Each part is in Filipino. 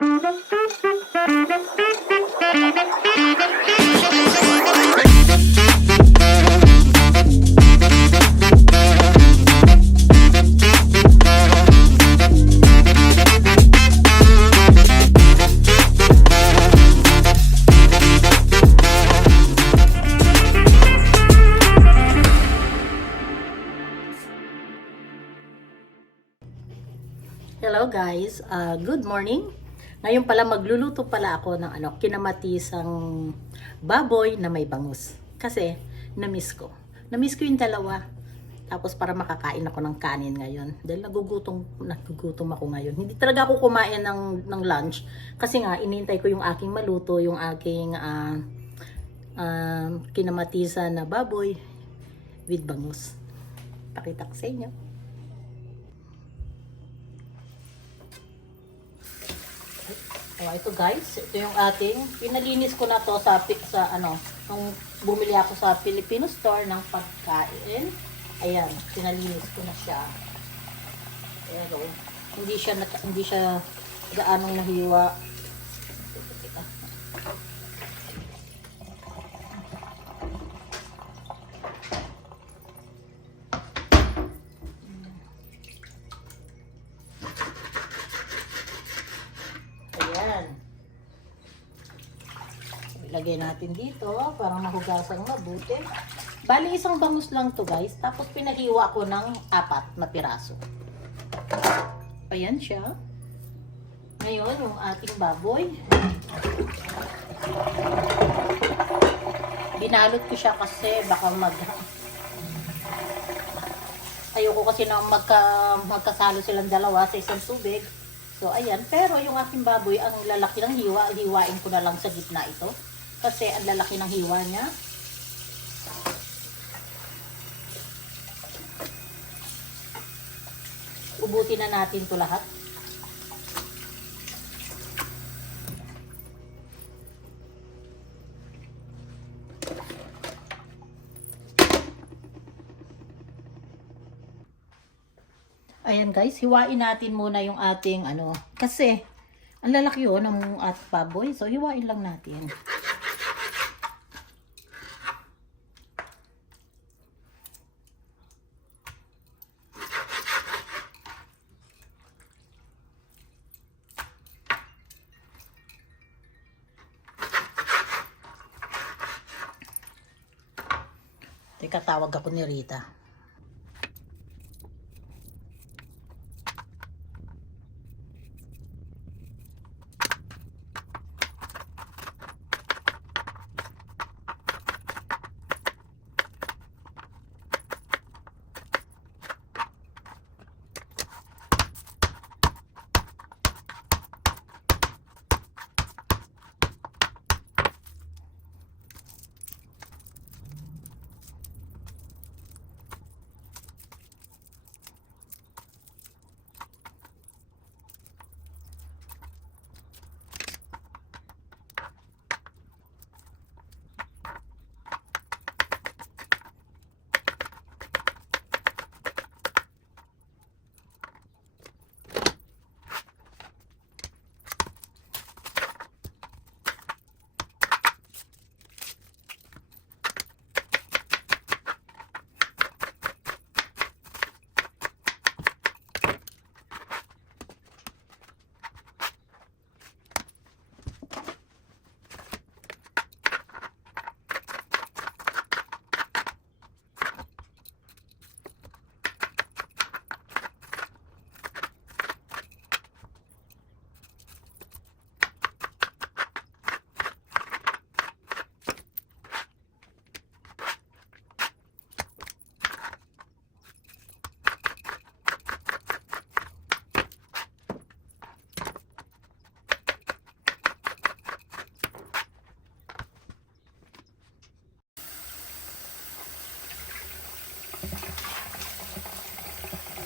Hello guys, good morning. Ngayon pala magluluto pala ako ng kinamatisang baboy na may bangus. Kasi na-miss ko. Na-miss ko yung dalawa. Tapos para makakain ako ng kanin ngayon. Dahil nagugutom ako ngayon. Hindi talaga ako kumain ng lunch. Kasi nga, inintay ko yung aking maluto, yung aking kinamatisan na baboy with bangus. Pakita ko sa inyo. Ito guys, ito yung ating, pinalinis ko na to nung bumili ako sa Filipino store ng pagkain. Ayan, pinalinis ko na siya. Pero, hindi siya gaanong nahiwa. Ilagay natin dito para mahugasan mabuti. Bali isang bangus lang to guys. Tapos pinahiwa ko ng 4 na piraso. Ayan siya. Ngayon yung ating baboy. Binalot ko siya kasi baka ayoko kasi na magkasalo silang dalawa sa isang tubig. So ayan, pero yung aking baboy, ang lalaki ng hiwain ko na lang sa gitna ito. Kasi ang lalaki ng hiwa niya. Ubutin na natin to lahat. Ayan guys, hiwain natin muna yung ating kasi ang lalaki yun ng ating baboy. So hiwain lang natin. Teka, tawag ako ni Rita.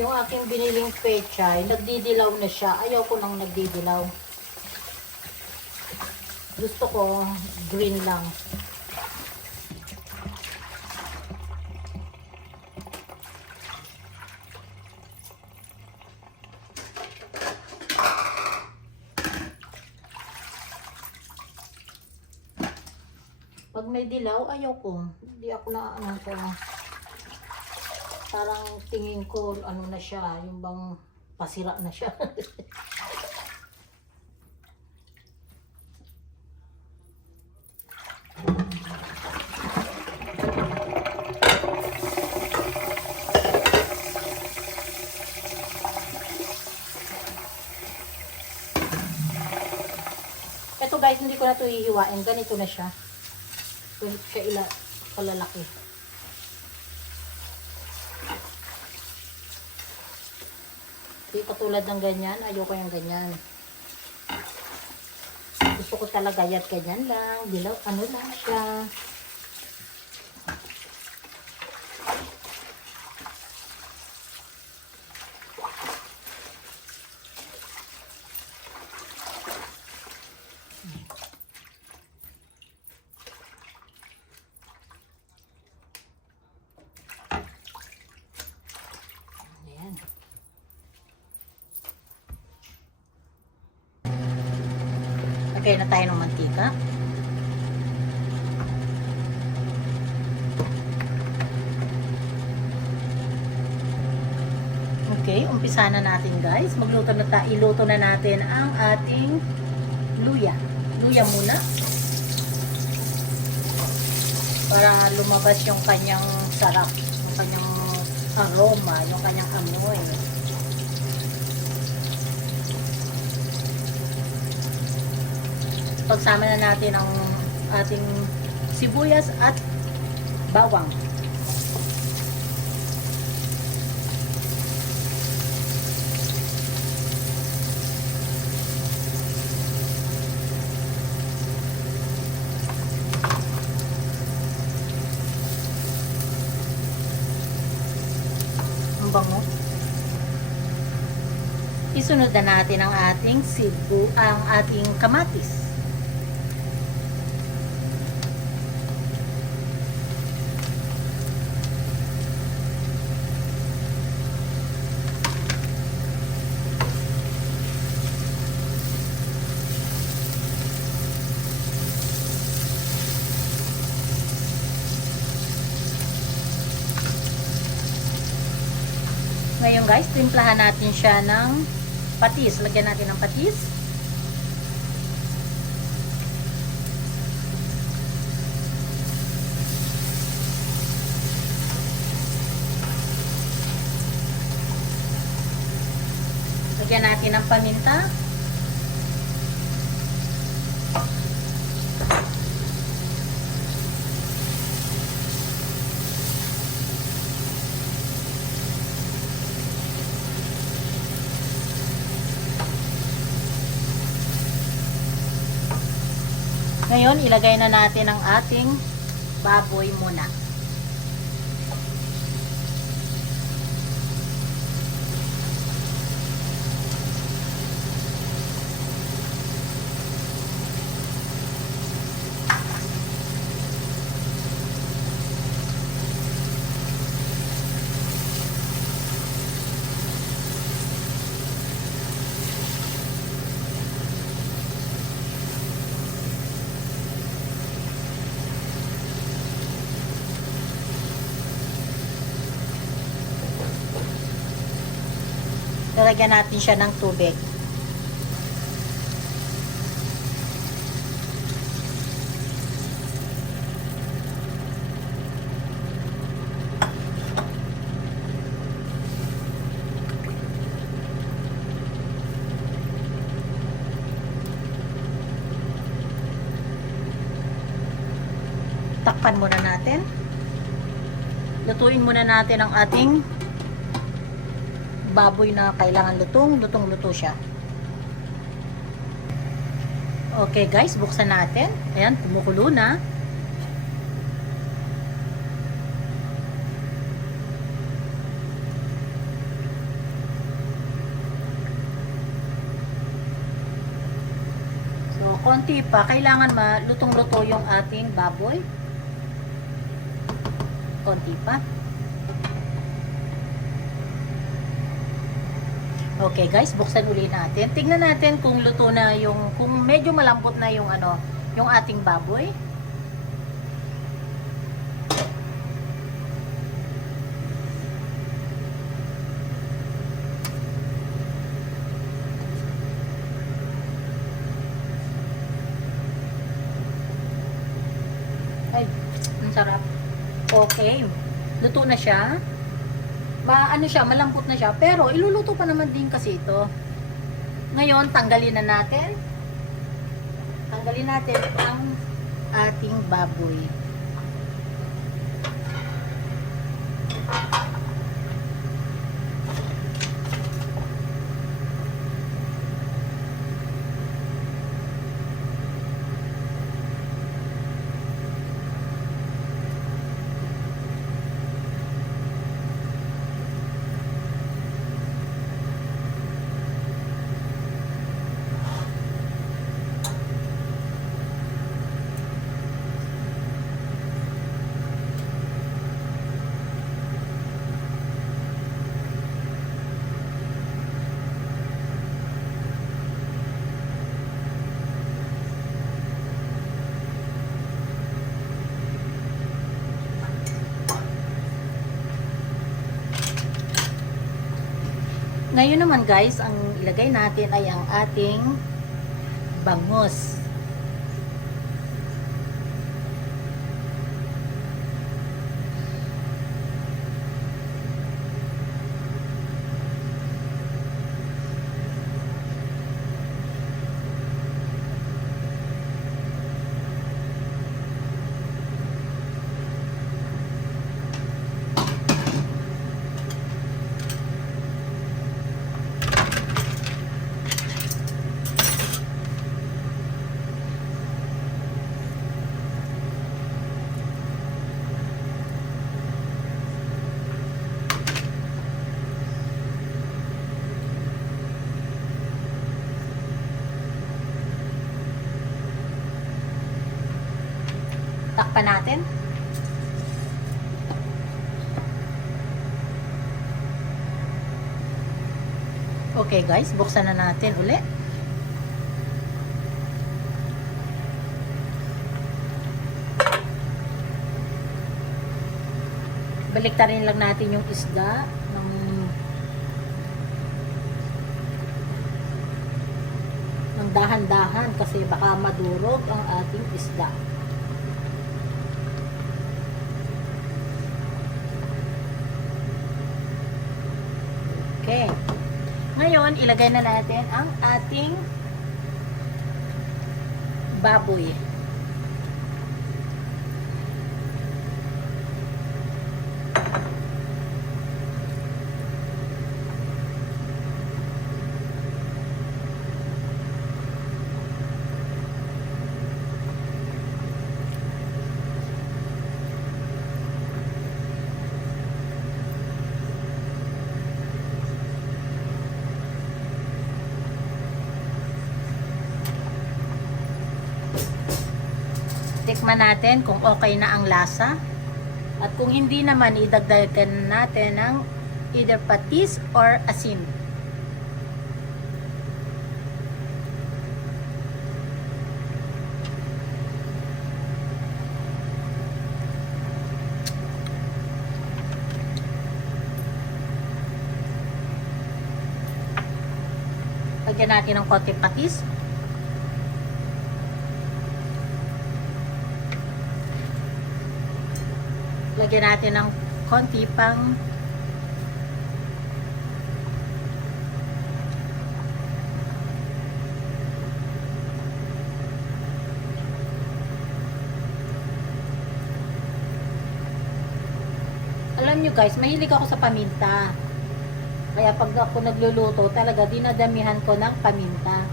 Yung aking biniling pechay, nagdidilaw na siya. Ayaw ko nang nagdidilaw. Gusto ko green lang. Pag may dilaw, ayaw ko. Hindi ako na ano ko. Parang tingin ko ano na siya, yung bang pasira na siya. Ito guys, hindi ko na ito hihiwain. Ganito na siya. Ganito siya kalalaki. Hindi katulad ng ganyan. Ayoko yung ganyan. Gusto ko talaga yan ganyan lang. Dilaw, ano lang siya. Ayan. Lagay na tayo ng mantika. Okay, umpisa na natin guys. Iluto na natin ang ating luya. Luya muna. Para lumabas yung kanyang sarap, yung kanyang aroma, yung kanyang amoy. Pagsama na natin ang ating sibuyas at bawang. Ang bango. Isunod na natin ang ating kamatis. Ngayon guys, timplahan natin siya ng patis. Lagyan natin ng patis. Lagyan natin ng paminta. Ngayon, ilagay na natin ang ating baboy muna. Lalagyan natin siya ng tubig. Takpan muna natin. Lutuin muna natin ang ating baboy na kailangan lutong-luto siya. Okay guys, buksan natin. Ayan, kumukulo na. So, konti pa. Kailangan malutong-luto yung ating baboy. Konti pa. Okay guys, buksan uli natin. Tingnan natin kung luto na kung medyo malambot na yung ating baboy. Ay, ang sarap. Okay. Luto na siya. Ano siya, malambot na siya. Pero, iluluto pa naman din kasi ito. Ngayon, tanggalin na natin. Tanggalin natin ang ating baboy. Ngayon naman guys, ang ilagay natin ay ang ating bangus. Takpan natin. Okay guys, buksan na natin uli. Baliktarin lang natin yung isda ng dahan-dahan kasi baka madurog ang ating isda. Okay. Ngayon, ilagay na natin ang ating baboy. Tikman natin kung okay na ang lasa. At kung hindi naman, idagdagan natin ng either patis or asin. Lagyan natin ng konting patis. Lagyan natin ng konti pang alam nyo guys, mahilig ako sa paminta. Kaya pag ako nagluluto, talaga dinadamihan ko ng paminta.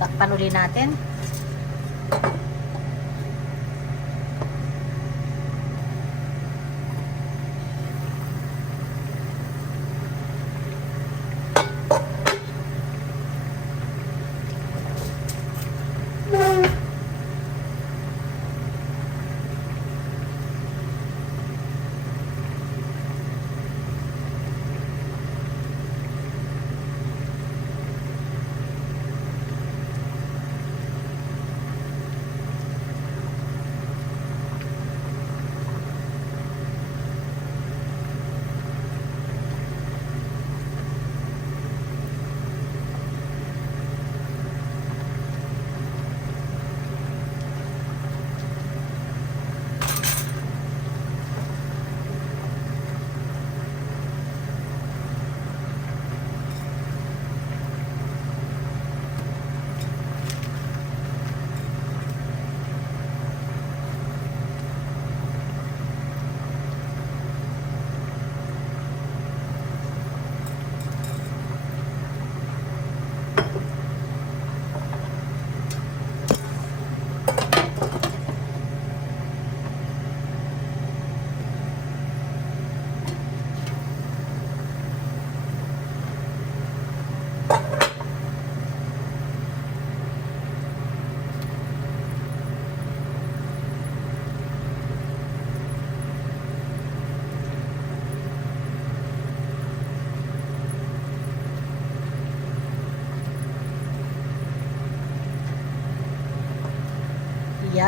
Takpan ulit natin.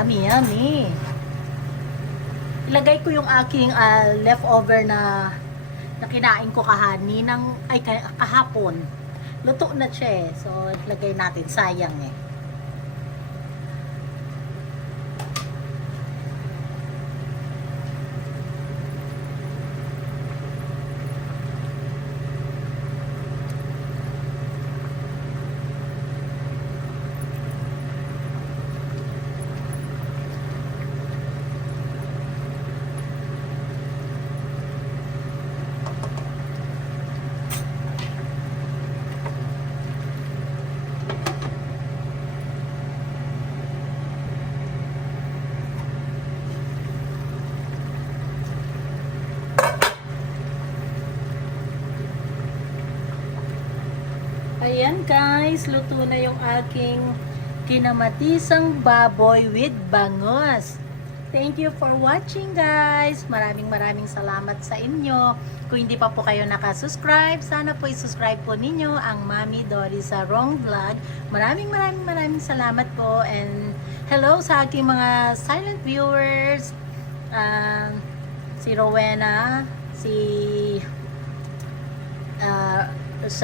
Yummy, yummy. Ilagay ko yung aking leftover na kinain ko kahapon. Luto na siya eh. So, ilagay natin. Sayang eh. Ayan guys, luto na yung aking kinamatisang baboy with bangus. Thank you for watching guys. Maraming salamat sa inyo. Kung hindi pa po kayo nakasubscribe, sana po i-subscribe po ninyo ang Mami Doris Sarong Vlog. Maraming salamat po. And hello sa aking mga silent viewers. Si Rowena, si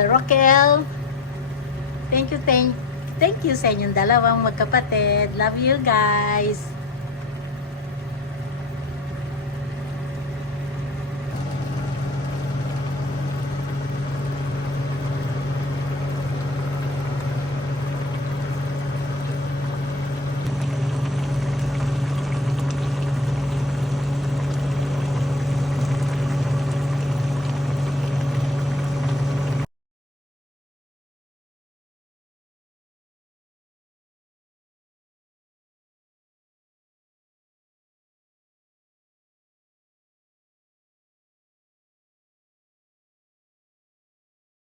Roquel. Thank you sa inyong dalawang magkapatid. Love you guys.